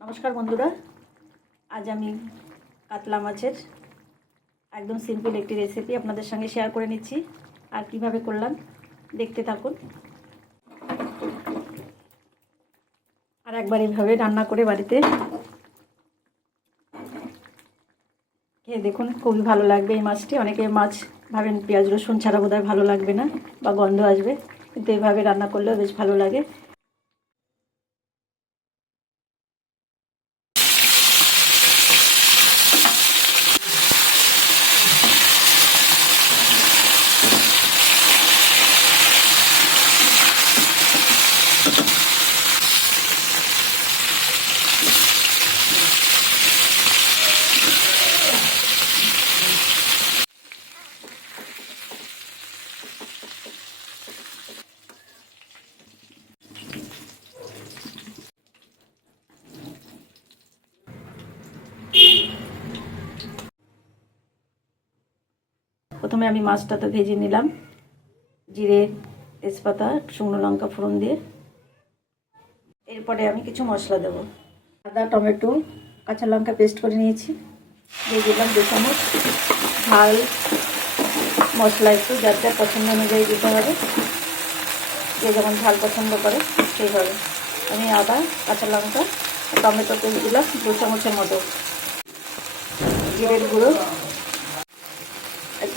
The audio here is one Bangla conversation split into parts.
নমস্কার বন্ধুরা। আজ আমি কাতলা মাছের একদম সিম্পল একটি রেসিপি আপনাদের সঙ্গে শেয়ার করে নিচ্ছি। আর কীভাবে করলাম, দেখতে থাকুন। আর একবার এইভাবে রান্না করে বাড়িতে খেয়ে দেখুন, খুবই ভালো লাগবে এই মাছটি। অনেকে মাছ ভাবেন পেঁয়াজ, রসুন ছাড়া বোধহয় ভালো লাগবে না বা গন্ধ আসবে, কিন্তু এইভাবে রান্না করলেও বেশ ভালো লাগে। প্রথমে আমি মাছটা তো ভেজে নিলাম। জিরে, তেজপাতা, শুকনো লঙ্কা ফোড়ন দিয়ে। এরপরে আমি কিছু মশলা দেব। আদা, টমেটো, কাঁচা লঙ্কা পেস্ট করে নিয়েছি। দিয়ে দিলাম দু চামচ ঝাল মশলা একটু, যার যার পছন্দ অনুযায়ী দিতে হবে। যে যেমন ঝাল পছন্দ করে, সেইভাবে। আমি আদা, কাঁচা লঙ্কা, টমেটো পেস্ট দিলাম দু চামচের মতো। জিরের গুঁড়ো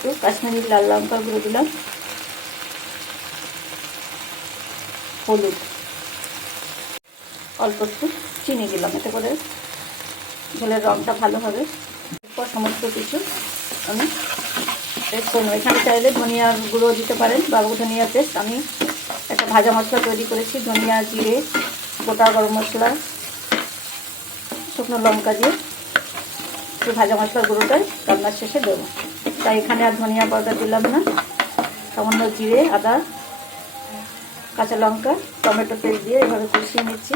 একটু কাশ্মীরি লাল লঙ্কা গুঁড়ো দিলাম। হলুদ। অল্প একটু চিনি দিলাম, এতে করে ঝোলের রঙটা ভালো হবে। এরপর সমস্ত কিছু আমি পেস্ট করে নেব। এখানে চাইলে ধনিয়ার গুঁড়ো দিতে পারেন বা ধনিয়া পেস্ট আমি একটা ভাজা মশলা তৈরি করেছি, ধনিয়া, জিরে, গোটা গরম মশলা, শুকনো লঙ্কা দিয়ে ভাজা মশলার গুঁড়োটাই রান্নার শেষে দেবো। তাই এখানে আর ধনিয়া পাউডার দিলাম না। সামান্য জিরে, আদা, কাঁচা লঙ্কা, টমেটো পেস্ট দিয়ে এভাবে কষিয়ে নিচ্ছি।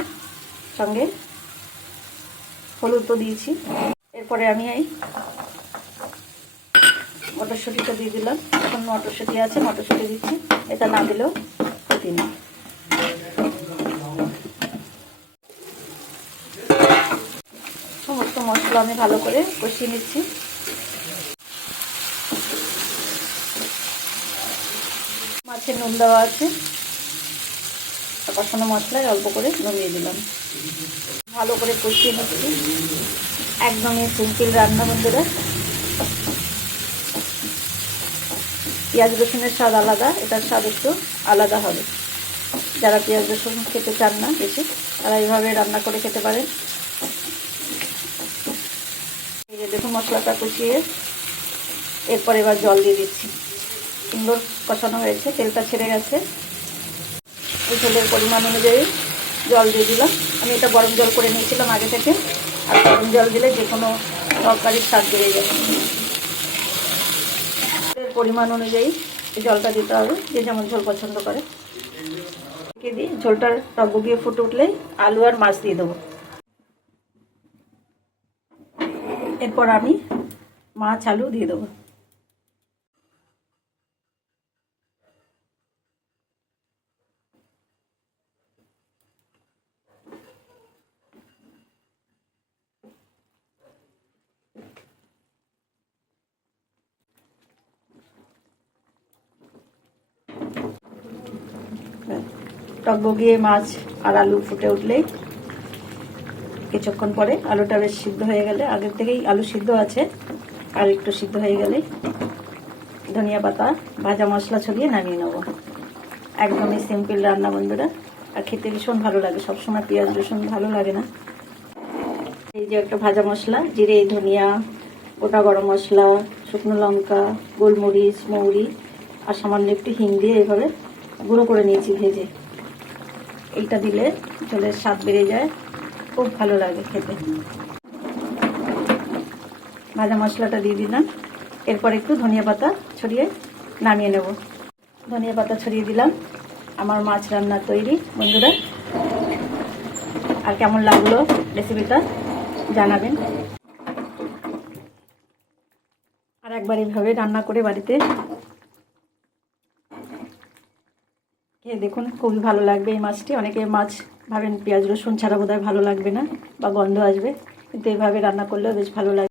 সঙ্গে হলুদ দিয়েছি। এরপরে আমি এই মটরশুঁটিটা দিয়ে দিলাম। এখন মটরশুঁটি আছে, মটরশুঁটি দিচ্ছি। এটা না দিলেও ক্ষতি নেই। সমস্ত মশলা আমি ভালো করে কষিয়ে নিচ্ছি। মাছের নুন দেওয়া আছে। কষানো মশলায় অল্প করে নুন দিয়ে দিলাম। ভালো করে কষিয়ে নিচ্ছি। একদমই সিম্পল রান্না বন্ধুরা। পেঁয়াজ রসুনের স্বাদ আলাদা, এটার স্বাদ একটু আলাদা হবে। যারা পেঁয়াজ রসুন খেতে চান না, বেশি, তারা এইভাবে রান্না করে খেতে পারেন। দেখুন মশলাটা কষিয়ে, এরপর এবার জল দিয়ে দিচ্ছি। সুন্দর কষানো হয়েছে, তেলটা ছেড়ে গেছে। এই ঝোলের পরিমাণ অনুযায়ী জল দিয়ে দিলাম। আমি এটা গরম জল করে নিয়েছিলাম আগে থেকে। আর গরম জল দিলে যে কোনো তরকারির স্বাদ বেড়ে যাবে এর পরিমাণ অনুযায়ী জলটা দিতে হবে, যে যেমন ঝোল পছন্দ করে। ঢেকে দিই ঝোলটার টক গিয়ে ফুটে উঠলেই আলু আর মাছ দিয়ে দেবো। এরপর আমি মাছ, আলু দিয়ে দেবো। টক বগিয়ে মাছ আর আলু ফুটে উঠলেই কিছুক্ষণ পরে আলুটা বেশ সিদ্ধ হয়ে গেলে, আগের থেকেই আলু সিদ্ধ আছে, আর একটু সিদ্ধ হয়ে গেলে ধনিয়া পাতা, ভাজা মশলা ছড়িয়ে নামিয়ে নেব। একদমই সিম্পল রান্না বন্ধুরা, আর খেতে ভীষণ ভালো লাগে, সবসময় পেঁয়াজ, রসুন ভালো লাগে না। এই যে একটা ভাজা মশলা, জিরে, ধনিয়া, গোটা গরম মশলা, শুকনো লঙ্কা, গোলমরিচ, মৌরি, আর সামান্য একটু হিং দিয়ে এভাবে গুঁড়ো করে নিয়েছি ভেজে। এইটা দিলে জলের স্বাদ বেড়ে যায়। খুব ভালো লাগে খেতে। ভাজা মশলাটা দিয়ে দিলাম। এরপর একটু ধনিয়া পাতা ছড়িয়ে নামিয়ে নেব। ধনিয়া পাতা ছড়িয়ে দিলাম। আমার মাছ রান্না তৈরি। বন্ধুরা, আর কেমন লাগল রেসিপিটা জানাবেন। আর একবার এইভাবে রান্না করে বাড়িতে খেয়ে দেখুন খুবই ভালো লাগবে এই মাছটি। অনেকে মাছ ভাবেন পেঁয়াজ, রসুন ছাড়া বোধহয় ভালো লাগবে না বা গন্ধ আসবে, কিন্তু এইভাবে রান্না করলেও বেশ ভালো লাগবে